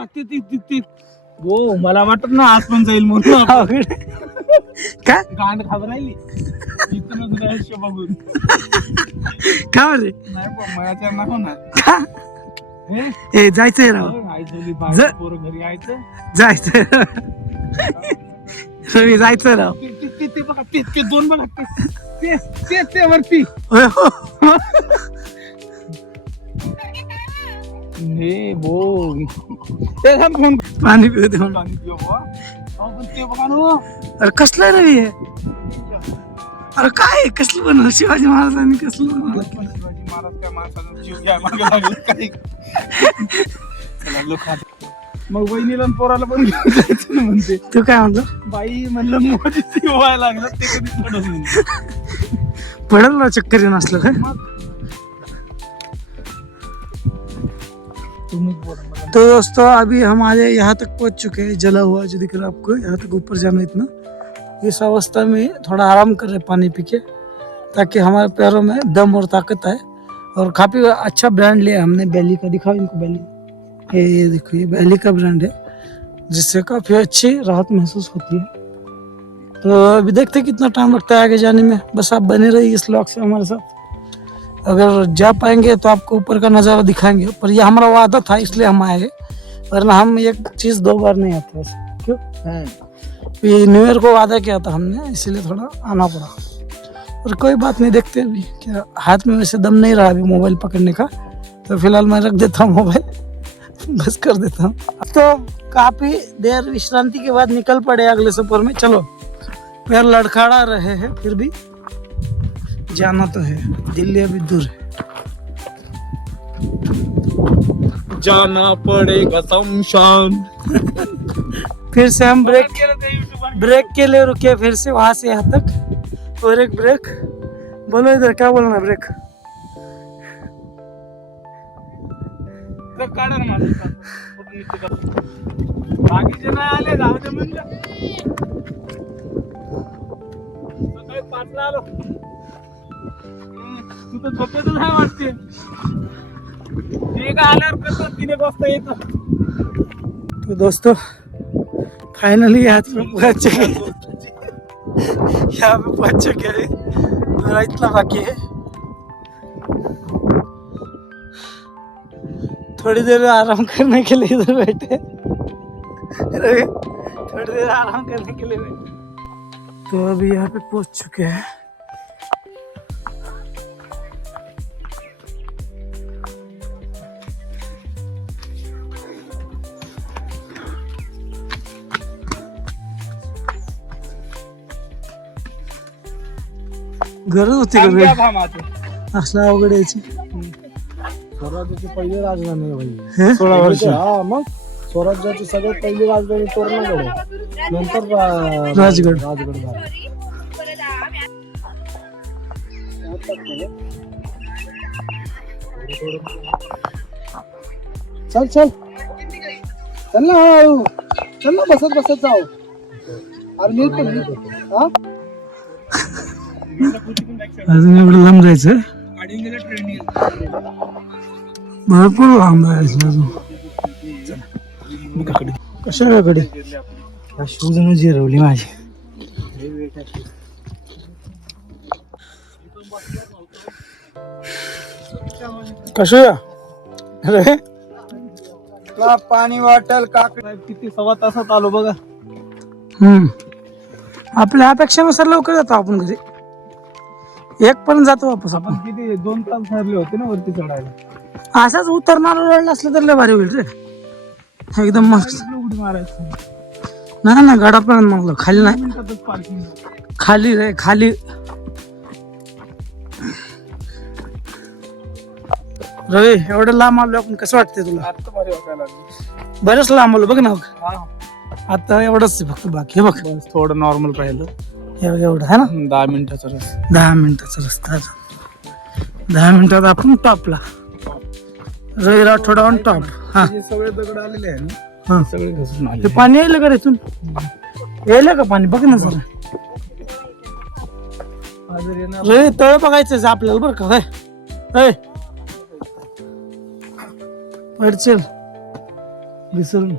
बघा ते हो मला वाटत ना आज पण जाईल म्हणून काय गांड घाबरायली इथूनच रहस्य बघून का रे नाही मयाच्या नको ना का ए जायचंय राव आई जोली पोरं घरी यायचं जायचंय रवी जायचं राव ते बघा ते दोन बघा ते वरती होय, हो. हे बो ते फोन पाणी पिऊ दे मला. पाणी पिऊ बुवा. अहो, पण ते बघा ना अरे कसलं रवी आहे अरे काय कसलं बनवलं शिवाजी महाराजांनी कसलं बनवलं शिवाजी महाराज त्या माणसाचा जीव घ्या मागे लागले काही चला लोक मग वहिनीला आणि पोराला पण घेऊन जायचं ना म्हणते तू काय म्हणतो बाई म्हणलं मोदी व्हायला लागलं ते कधी पडत नाही पडल ना चक्कर नसलं काय तुम्ही बोला मला. तो दोस्तों अभी हमारे यहाँ तक पहुँच चुके हैं जला हुआ जो दिख रहा है आपको यहाँ तक ऊपर जाना इतना इस अवस्था में थोड़ा आराम कर रहे पानी पी के ताकि हमारे पैरों में दम और ताकत आए और काफ़ी अच्छा ब्रांड लिया हमने बैली का दिखाओ इनको बैली ये देखो ये बैली का ब्रांड है जिससे काफ़ी अच्छी राहत महसूस होती है तो अभी देखते हैं कितना टाइम लगता है आगे जाने में बस आप बने रहिए इस व्लॉग से हमारे साथ अगर जा पाएंगे तो आपको ऊपर का नज़ारा दिखाएंगे पर ये हमारा वादा था इसलिए हम आए वरना हम एक चीज़ 2 बार नहीं आते वैसे क्यों ये न्यू ईयर को वादा किया था हमने इसीलिए थोड़ा आना पड़ा और कोई बात नहीं देखते अभी क्या हाथ में वैसे दम नहीं रहा अभी मोबाइल पकड़ने का तो फिलहाल मैं रख देता हूँ मोबाइल बस कर देता हूँ तो काफ़ी देर विश्रांति के बाद निकल पड़े अगले सफर में चलो पैर लड़खड़ा रहे हैं फिर भी जाना तो है दिल्ली अभी दूर है जाना पड़ेगा शमशान फिर से हम ब्रेक के लिए रुके फिर से वहां से यहाँ तक और एक ब्रेक बोलो इधर क्या बोलना ब्रेक काढा ना माझं बाकीचे नाही आले जाऊ दे म्हणलं सकाळी 5ला आलो तू तर झोपेतच आहे वाटते ते का आल्यावर कसं 3 वाजता येतं तो दोस्तों फाइनली यहाँ पे पहुंच चुके यहाँ पे पहुंच चुके हैं मेरा इतना बाकी है थोड़ी देर आराम करने के लिए इधर बैठे रवि थोड़ी देर आराम करने के लिए बैठे तो अभी यहाँ पे पहुंच चुके हैं गरज होती का असला अवघड यायची स्वराज्याची पहिली राजधानी आहे हे? 16 वर्ष हा मग स्वराज्याची सगळ्यात पहिली राजधानी तोरणागड आहे. नंतर राजगड झाला चल चल चल ना हळूहळू. चल ना बसत बसत जाऊ अरे मी पण हा अजून एवढं लांब जायचं भरपूर लांब जायचं अजून कशाकडे शूजन जिरवली माझी कशा अरे पाणी वाटेल काकड किती 1.25 तासात आलो बघा. आपल्या अपेक्षेनुसार लवकर जातो आपण घरी 1 पर्यंत जातो वापस आपण किती 2 तास ठरले होते ना वरती चढायला. असाच उतरणार रडला असलं तर लय भारी होईल रे एकदम मस्त उडी मारायचं नाही ना गडापर्यंत म्हणलं खाली नाही मिनिटातच पार्किंग खाली रे खाली रवी एवढं लांब आलो आपण कसं वाटतंय तुला आता भारी वाटायला लागलं. बरंच लांब आलो बघ ना हा आता एवढंच आहे फक्त बाकी हे बघ बस थोडं नॉर्मल राहिलं. एवढं आहे ना 10 मिनिटाचा रस्ता 10 मिनिटाचा रस्ता अजून 10 मिनिटात आपण टॉपला रवी राठोड ऑन टॉप हा हे सगळे दगड आलेले आहे ना हा सगळे घसरून ते आले. पाणी यायला का रे इथून यायला का पाणी बघ ना जरा रवी तळ बघायचं आपल्याला बरं का काय. 哎，我的天！ विसरून